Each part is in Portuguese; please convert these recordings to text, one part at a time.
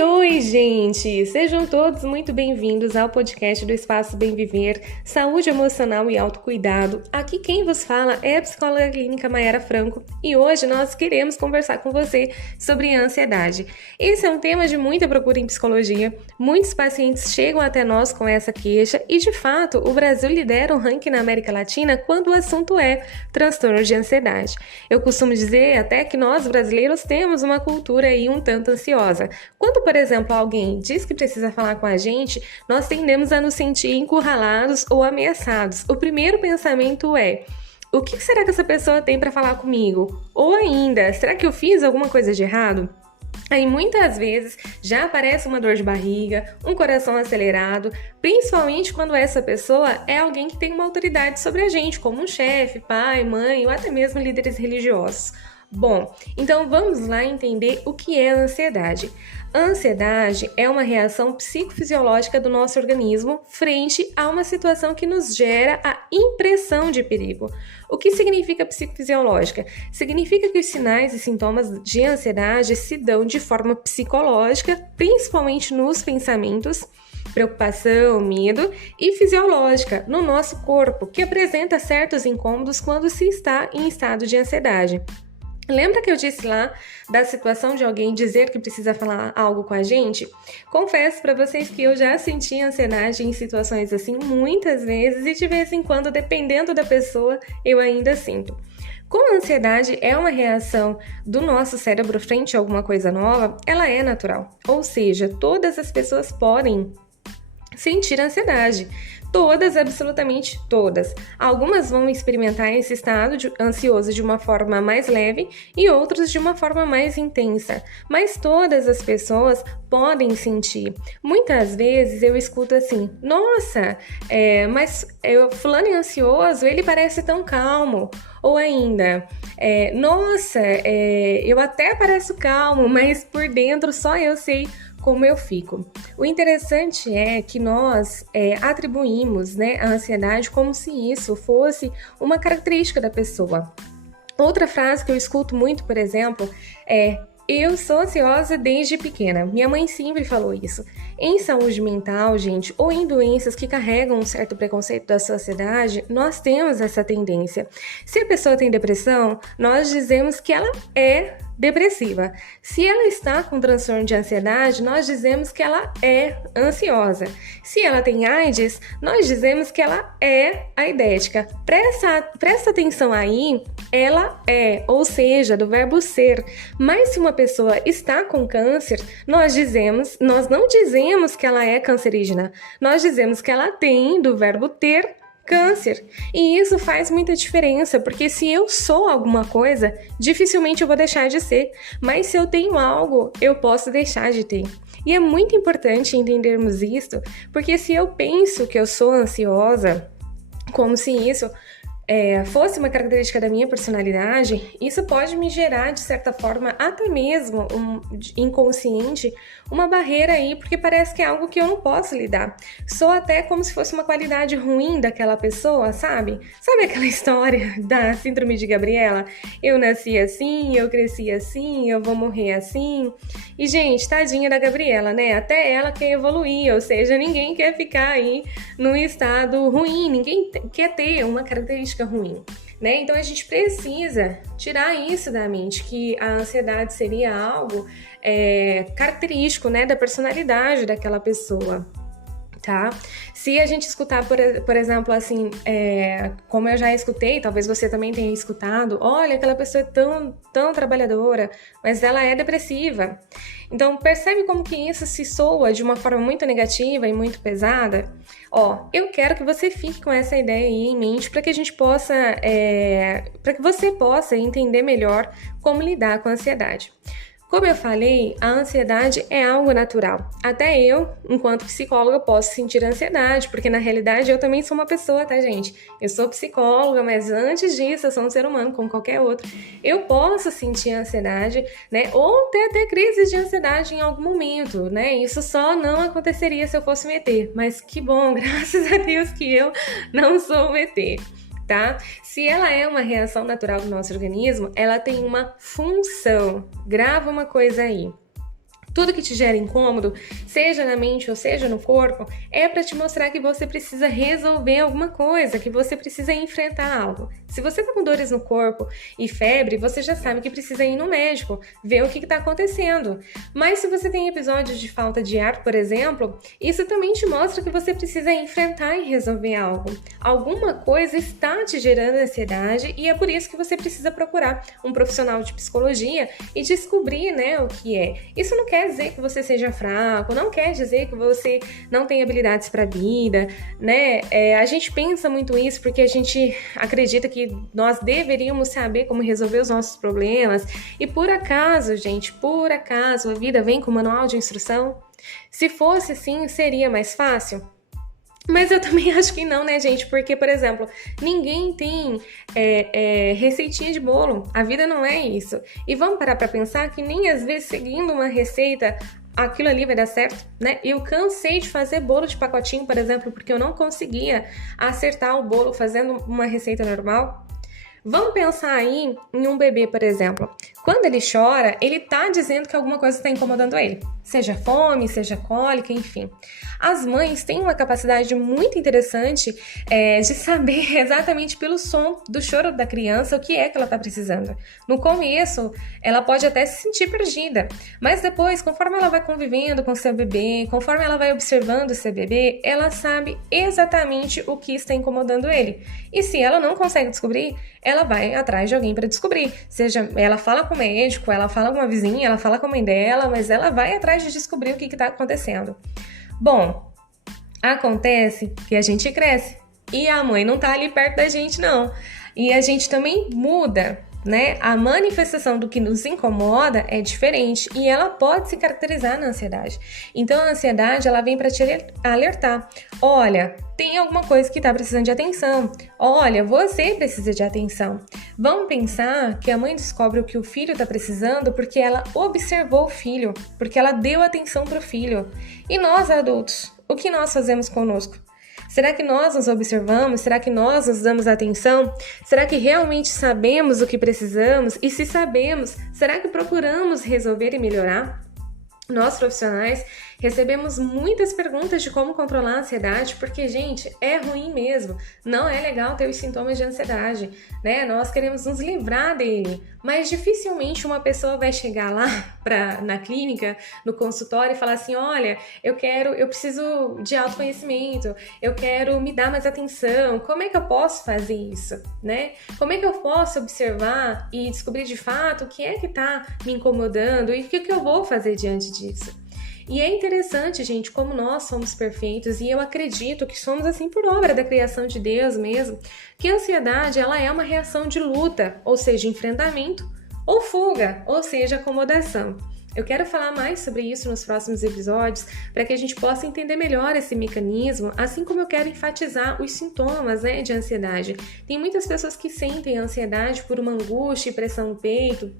Oi, gente! Sejam todos muito bem-vindos ao podcast do Espaço Bem Viver, Saúde Emocional e Autocuidado. Aqui quem vos fala é a psicóloga clínica Mayara Franco e hoje nós queremos conversar com você sobre a ansiedade. Esse é um tema de muita procura em psicologia, muitos pacientes chegam até nós com essa queixa e, de fato, o Brasil lidera o ranking na América Latina quando o assunto é transtorno de ansiedade. Eu costumo dizer até que nós, brasileiros, temos uma cultura aí um tanto ansiosa. Quando, por exemplo, alguém diz que precisa falar com a gente, nós tendemos a nos sentir encurralados ou ameaçados. O primeiro pensamento é: o que será que essa pessoa tem para falar comigo? Ou ainda, será que eu fiz alguma coisa de errado? Aí muitas vezes já aparece uma dor de barriga, um coração acelerado, principalmente quando essa pessoa é alguém que tem uma autoridade sobre a gente, como um chefe, pai, mãe ou até mesmo líderes religiosos. Bom, então vamos lá entender o que é a ansiedade. A ansiedade é uma reação psicofisiológica do nosso organismo frente a uma situação que nos gera a impressão de perigo. O que significa psicofisiológica? Significa que os sinais e sintomas de ansiedade se dão de forma psicológica, principalmente nos pensamentos, preocupação, medo, e fisiológica, no nosso corpo, que apresenta certos incômodos quando se está em estado de ansiedade. Lembra que eu disse lá da situação de alguém dizer que precisa falar algo com a gente? Confesso para vocês que eu já senti ansiedade em situações assim muitas vezes e de vez em quando, dependendo da pessoa, eu ainda sinto. Como a ansiedade é uma reação do nosso cérebro frente a alguma coisa nova, ela é natural. Ou seja, todas as pessoas podem sentir ansiedade. Todas, absolutamente todas. Algumas vão experimentar esse estado ansioso de uma forma mais leve e outras de uma forma mais intensa. Mas todas as pessoas podem sentir. Muitas vezes eu escuto assim: nossa, mas fulano é ansioso, ele parece tão calmo. Ou ainda, nossa, eu até pareço calmo, mas por dentro só eu sei como eu fico. O interessante é que nós atribuímos, a ansiedade como se isso fosse uma característica da pessoa. Outra frase que eu escuto muito, por exemplo, é: eu sou ansiosa desde pequena. Minha mãe sempre falou isso. Em saúde mental, gente, ou em doenças que carregam um certo preconceito da sociedade, nós temos essa tendência. Se a pessoa tem depressão, nós dizemos que ela é depressiva. Se ela está com transtorno de ansiedade, nós dizemos que ela é ansiosa. Se ela tem AIDS, nós dizemos que ela é aidética. Presta atenção aí, ela é, ou seja, do verbo ser. Mas se uma pessoa está com câncer, nós não dizemos que ela é cancerígena. Nós dizemos que ela tem, do verbo ter, câncer. E isso faz muita diferença, porque se eu sou alguma coisa, dificilmente eu vou deixar de ser. Mas se eu tenho algo, eu posso deixar de ter. E é muito importante entendermos isso, porque se eu penso que eu sou ansiosa, como se isso fosse uma característica da minha personalidade, isso pode me gerar, de certa forma, até mesmo inconsciente, uma barreira aí, porque parece que é algo que eu não posso lidar. Sou até como se fosse uma qualidade ruim daquela pessoa, sabe? Sabe aquela história da síndrome de Gabriela? Eu nasci assim, eu cresci assim, eu vou morrer assim. E, gente, tadinha da Gabriela, né? Até ela quer evoluir, ou seja, ninguém quer ficar aí num estado ruim, ninguém quer ter uma característica ruim, né? Então a gente precisa tirar isso da mente, que a ansiedade seria algo característico, né, da personalidade daquela pessoa, tá? Se a gente escutar, por exemplo, assim, como eu já escutei, talvez você também tenha escutado: olha, aquela pessoa é tão trabalhadora, mas ela é depressiva. Então, percebe como que isso se soa de uma forma muito negativa e muito pesada? Eu quero que você fique com essa ideia aí em mente para que a gente possa, para que você possa entender melhor como lidar com a ansiedade. Como eu falei, a ansiedade é algo natural. Até eu, enquanto psicóloga, posso sentir ansiedade, porque na realidade eu também sou uma pessoa, tá, gente? Eu sou psicóloga, mas antes disso eu sou um ser humano como qualquer outro. Eu posso sentir ansiedade, né? Ou ter até crises de ansiedade em algum momento, né? Isso só não aconteceria se eu fosse um ET. Mas que bom, graças a Deus que eu não sou um ET. Tá? Se ela é uma reação natural do nosso organismo, ela tem uma função. Grava uma coisa aí. Tudo que te gera incômodo, seja na mente ou seja no corpo, é para te mostrar que você precisa resolver alguma coisa, que você precisa enfrentar algo. Se você tá com dores no corpo e febre, você já sabe que precisa ir no médico, ver o que está acontecendo. Mas se você tem episódios de falta de ar, por exemplo, isso também te mostra que você precisa enfrentar e resolver algo. Alguma coisa está te gerando ansiedade e é por isso que você precisa procurar um profissional de psicologia e descobrir, o que é. Isso não quer dizer que você seja fraco, não quer dizer que você não tem habilidades para a vida, a gente pensa muito isso porque a gente acredita que nós deveríamos saber como resolver os nossos problemas e por acaso, a vida vem com manual de instrução? Se fosse assim, seria mais fácil? Mas eu também acho que não, gente? Porque, por exemplo, ninguém tem receitinha de bolo. A vida não é isso. E vamos parar pra pensar que nem às vezes seguindo uma receita aquilo ali vai dar certo, Eu cansei de fazer bolo de pacotinho, por exemplo, porque eu não conseguia acertar o bolo fazendo uma receita normal. Vamos pensar aí em um bebê, por exemplo. Quando ele chora, ele tá dizendo que alguma coisa está incomodando ele. Seja fome, seja cólica, enfim. As mães têm uma capacidade muito interessante de saber exatamente pelo som do choro da criança o que é que ela está precisando. No começo, ela pode até se sentir perdida, mas depois, conforme ela vai convivendo com seu bebê, conforme ela vai observando seu bebê, ela sabe exatamente o que está incomodando ele. E se ela não consegue descobrir, ela vai atrás de alguém para descobrir. Seja ela fala com o médico, ela fala com uma vizinha, ela fala com a mãe dela, mas ela vai atrás de descobrir o que está acontecendo. Bom, acontece que a gente cresce e a mãe não tá ali perto da gente, não. E a gente também muda, A manifestação do que nos incomoda é diferente e ela pode se caracterizar na ansiedade. Então, a ansiedade, ela vem para te alertar. Olha, tem alguma coisa que está precisando de atenção. Olha, você precisa de atenção. Vamos pensar que a mãe descobre o que o filho está precisando porque ela observou o filho, porque ela deu atenção para o filho. E nós, adultos, o que nós fazemos conosco? Será que nós nos observamos? Será que nós nos damos atenção? Será que realmente sabemos o que precisamos? E se sabemos, será que procuramos resolver e melhorar? Nós, profissionais, recebemos muitas perguntas de como controlar a ansiedade, porque, gente, é ruim mesmo. Não é legal ter os sintomas de ansiedade, Nós queremos nos livrar dele, mas dificilmente uma pessoa vai chegar lá na clínica, no consultório e falar assim, olha, eu preciso de autoconhecimento, eu quero me dar mais atenção, como é que eu posso fazer isso, Como é que eu posso observar e descobrir de fato o que é que está me incomodando e o que eu vou fazer diante disso? E é interessante, gente, como nós somos perfeitos e eu acredito que somos assim por obra da criação de Deus mesmo, que a ansiedade ela é uma reação de luta, ou seja, enfrentamento, ou fuga, ou seja, acomodação. Eu quero falar mais sobre isso nos próximos episódios para que a gente possa entender melhor esse mecanismo, assim como eu quero enfatizar os sintomas de ansiedade. Tem muitas pessoas que sentem ansiedade por uma angústia e pressão no peito,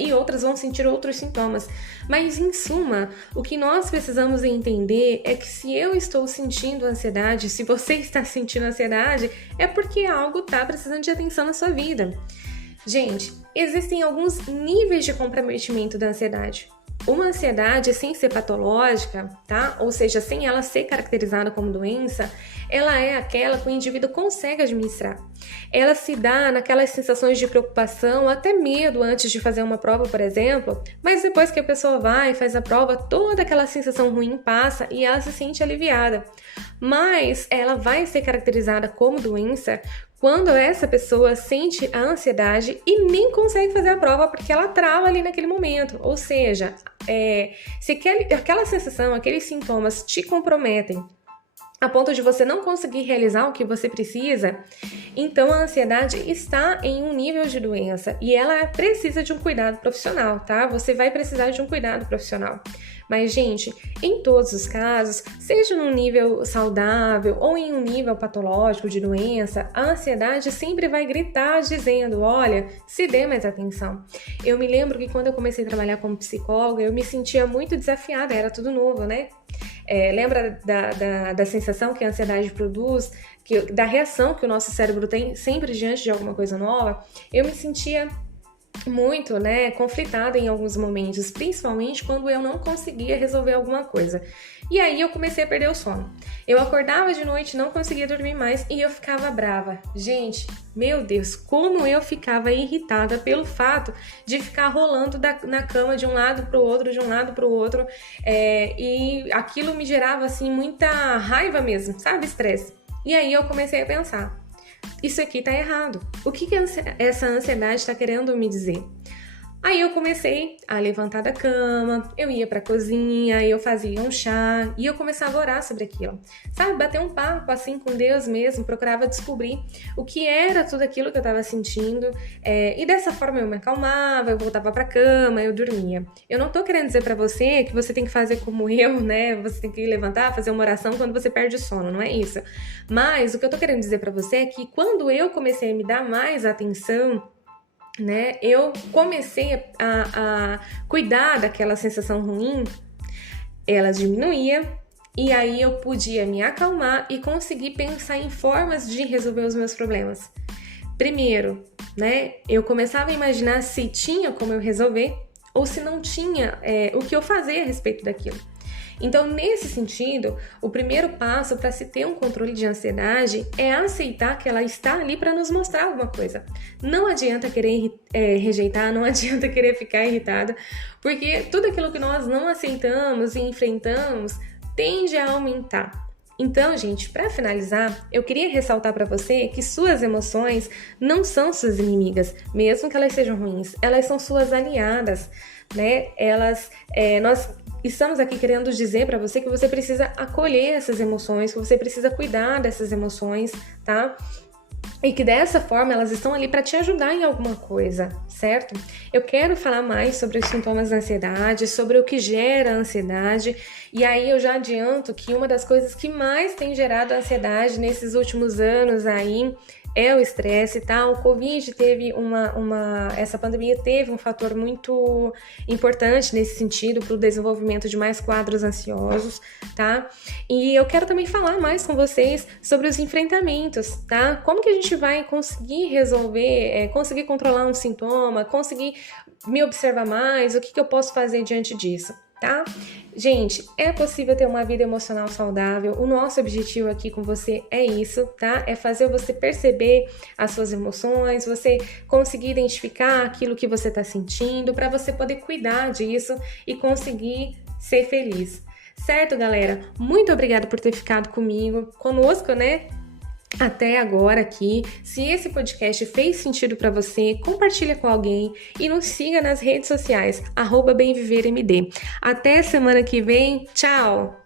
e outras vão sentir outros sintomas. Mas, em suma, o que nós precisamos entender é que se eu estou sentindo ansiedade, se você está sentindo ansiedade, é porque algo está precisando de atenção na sua vida. Gente, existem alguns níveis de comprometimento da ansiedade. Uma ansiedade sem ser patológica, Ou seja, sem ela ser caracterizada como doença, ela é aquela que o indivíduo consegue administrar. Ela se dá naquelas sensações de preocupação, até medo antes de fazer uma prova, por exemplo, mas depois que a pessoa vai e faz a prova, toda aquela sensação ruim passa e ela se sente aliviada. Mas ela vai ser caracterizada como doença quando essa pessoa sente a ansiedade e nem consegue fazer a prova porque ela trava ali naquele momento. Ou seja, se aquela sensação, aqueles sintomas te comprometem a ponto de você não conseguir realizar o que você precisa, então a ansiedade está em um nível de doença e ela precisa de um cuidado profissional, Você vai precisar de um cuidado profissional. Mas, gente, em todos os casos, seja num nível saudável ou em um nível patológico de doença, a ansiedade sempre vai gritar dizendo, olha, se dê mais atenção. Eu me lembro que quando eu comecei a trabalhar como psicóloga, eu me sentia muito desafiada, era tudo novo, Lembra da sensação que a ansiedade produz, da reação que o nosso cérebro tem sempre diante de alguma coisa nova? Eu me sentia muito, né, conflitada em alguns momentos, principalmente quando eu não conseguia resolver alguma coisa. E aí eu comecei a perder o sono. Eu acordava de noite, não conseguia dormir mais e eu ficava brava. Gente, meu Deus, como eu ficava irritada pelo fato de ficar rolando na cama de um lado pro outro, de um lado pro outro, e aquilo me gerava, assim, muita raiva mesmo, sabe, estresse. E aí eu comecei a pensar, isso aqui tá errado. O que essa ansiedade está querendo me dizer? Aí eu comecei a levantar da cama, eu ia pra cozinha, eu fazia um chá e eu começava a orar sobre aquilo. Sabe, bater um papo assim com Deus mesmo, procurava descobrir o que era tudo aquilo que eu tava sentindo, e dessa forma eu me acalmava, eu voltava pra cama, eu dormia. Eu não tô querendo dizer pra você que você tem que fazer como eu, né? Você tem que levantar, fazer uma oração quando você perde o sono, não é isso. Mas o que eu tô querendo dizer pra você é que quando eu comecei a me dar mais atenção, né, eu comecei a cuidar daquela sensação ruim, ela diminuía e aí eu podia me acalmar e conseguir pensar em formas de resolver os meus problemas. Primeiro, né, eu começava a imaginar se tinha como eu resolver ou se não tinha o que eu fazer a respeito daquilo. Então, nesse sentido, o primeiro passo para se ter um controle de ansiedade é aceitar que ela está ali para nos mostrar alguma coisa. Não adianta querer rejeitar, não adianta querer ficar irritada, porque tudo aquilo que nós não aceitamos e enfrentamos tende a aumentar. Então, gente, para finalizar, eu queria ressaltar para você que suas emoções não são suas inimigas, mesmo que elas sejam ruins, elas são suas aliadas, né? Nós estamos aqui querendo dizer para você que você precisa acolher essas emoções, que você precisa cuidar dessas emoções, tá? E que dessa forma elas estão ali para te ajudar em alguma coisa, certo? Eu quero falar mais sobre os sintomas da ansiedade, sobre o que gera a ansiedade, e aí eu já adianto que uma das coisas que mais tem gerado ansiedade nesses últimos anos aí é o estresse, tá? O Covid teve essa pandemia teve um fator muito importante nesse sentido para o desenvolvimento de mais quadros ansiosos, tá? E eu quero também falar mais com vocês sobre os enfrentamentos, tá? Como que a gente vai conseguir resolver, conseguir controlar um sintoma, conseguir me observar mais, o que eu posso fazer diante disso, tá? Gente, é possível ter uma vida emocional saudável. O nosso objetivo aqui com você é isso, tá? É fazer você perceber as suas emoções, você conseguir identificar aquilo que você tá sentindo, para você poder cuidar disso e conseguir ser feliz. Certo, galera? Muito obrigada por ter ficado conosco, né? Até agora aqui. Se esse podcast fez sentido para você, compartilha com alguém e nos siga nas redes sociais, @bemvivermd. Até semana que vem, tchau!